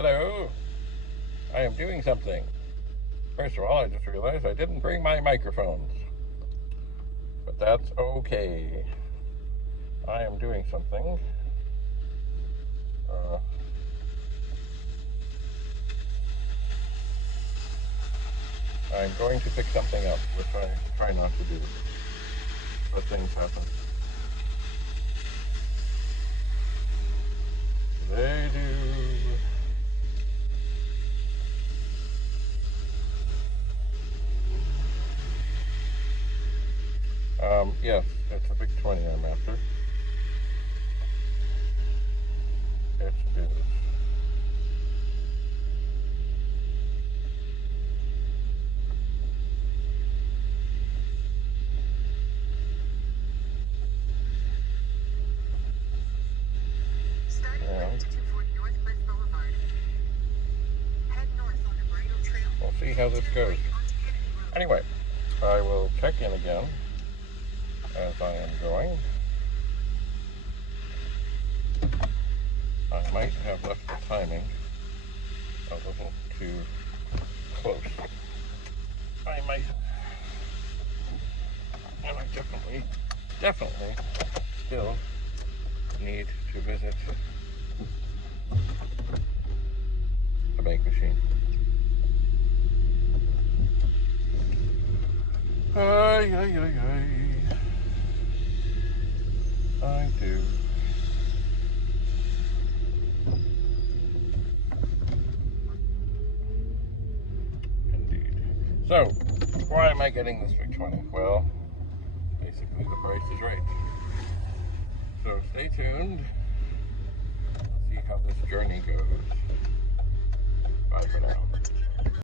Hello. I am doing something. First of all, I just realized I didn't bring my microphones. But that's okay. I am doing something. I'm going to pick something up, which I try not to do. But things happen. They do. Yes, it's a Vic-20 I'm after. It is. And we'll see how this goes. Anyway, I will check in again as I am going. I might have left the timing a little too close. I might, and I definitely still need to visit the bank machine. I do. Indeed. So, why am I getting this Vic-20? Well, basically the price is right. So stay tuned. See how this journey goes. Bye for now.